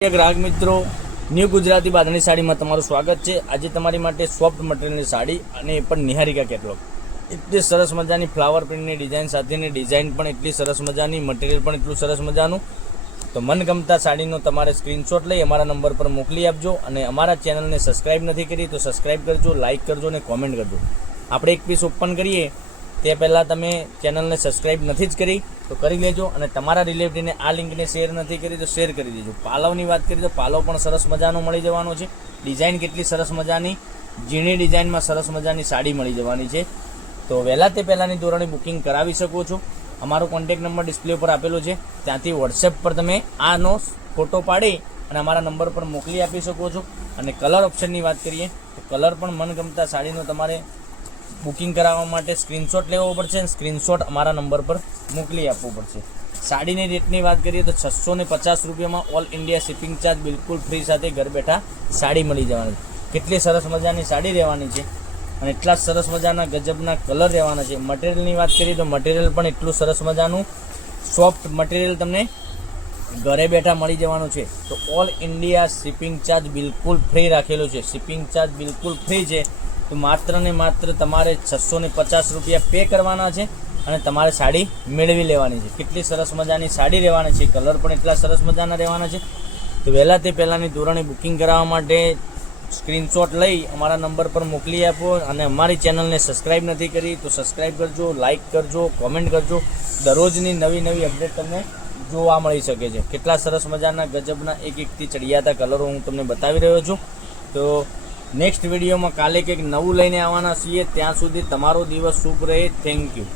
ગ્રાહક મિત્રો, ન્યૂ ગુજરાતી બાંધણી સાડીમાં તમારું સ્વાગત છે। આજે તમારી માટે સોફ્ટ મટીરિયલની સાડી અને એ પણ નિહારિકા કેટલોગ, એટલી સરસ મજાની ફ્લાવર પ્રિન્ટની ડિઝાઇન સાથેની ડિઝાઇન પણ એટલી સરસ મજાની, મટીરિયલ પણ એટલું સરસ મજાનું। તો મનગમતા સાડીનો તમારે સ્ક્રીનશોટ લઈ અમારા નંબર પર મોકલી આપજો અને અમારા ચેનલને સબસ્ક્રાઇબ નથી કરી તો સબસ્ક્રાઇબ કરજો, લાઇક કરજો અને કોમેન્ટ કરજો। આપણે એક પીસ ઓપન કરીએ તે પહેલાં તમે ચેનલને સબસ્ક્રાઇબ નથી જ કરી તો કરી લેજો અને તમારા રિલેટિવને આ લિંકને શેર નથી કરી તો શેર કરી દેજો। પાલવની વાત કરીએ તો પાલવ પણ સરસ મજાનો મળી જવાનો છે। ડિઝાઇન કેટલી સરસ મજાની, ઝીણી ડિઝાઇનમાં સરસ મજાની સાડી મળી જવાની છે। તો વહેલા તે પહેલાંની ધોરણે બુકિંગ કરાવી શકો છો। અમારો કોન્ટેક્ટ નંબર ડિસ્પ્લે ઉપર આપેલો છે, ત્યાંથી વોટ્સએપ પર તમે આનો ફોટો પાડી અને અમારા નંબર પર મોકલી આપી શકો છો। અને કલર ઓપ્શનની વાત કરીએ તો કલર પણ મનગમતા સાડીનો તમારે બુકિંગ કરાવવા માટે સ્ક્રીનશોટ લેવો પડશે અને સ્ક્રીનશોટ અમારા નંબર પર મોકલી આપવો પડશે। સાડીની રેટની વાત કરીએ તો 650 રૂપિયામાં ઓલ ઇન્ડિયા શિપિંગ ચાર્જ બિલકુલ ફ્રી સાથે ઘર બેઠા સાડી મળી જવાની છે। કેટલી સરસ મજાની સાડી રહેવાની છે અને એટલા સરસ મજાના ગજબના કલર રહેવાના છે। મટીરિયલની વાત કરીએ તો મટીરિયલ પણ એટલું સરસ મજાનું સોફ્ટ મટીરિયલ તમને ઘરે બેઠા મળી જવાનું છે। તો ઓલ ઇન્ડિયા શિપિંગ ચાર્જ બિલકુલ ફ્રી રાખેલો છે, શિપિંગ ચાર્જ બિલકુલ ફ્રી છે। તો માત્ર ને માત્ર તમારે 650 રૂપિયા પે કરવાના છે અને તમારે સાડી મેળવી લેવાની છે। કેટલી સરસ મજાની સાડી રહેવાની છે, કલર પણ એટલા સરસ મજાના રહેવાના છે। તો વહેલા તે પહેલાંની ધોરણે બુકિંગ કરાવવા માટે સ્ક્રીનશોટ લઈ અમારા નંબર પર મોકલી આપો અને અમારી ચેનલને સબસ્ક્રાઈબ નથી કરી તો સબસ્ક્રાઈબ કરજો, લાઇક કરજો, કોમેન્ટ કરજો। દરરોજની નવી નવી અપડેટ તમને જોવા મળી શકે છે। કેટલા સરસ મજાના ગજબના એકથી ચડિયાતા કલરો હું તમને બતાવી રહ્યો છું। તો નેક્સ્ટ વિડીયોમાં કાલે કંઈક નવું લઈને આવવાના છીએ। ત્યાં સુધી તમારો દિવસ શુભ રહે। Thank you.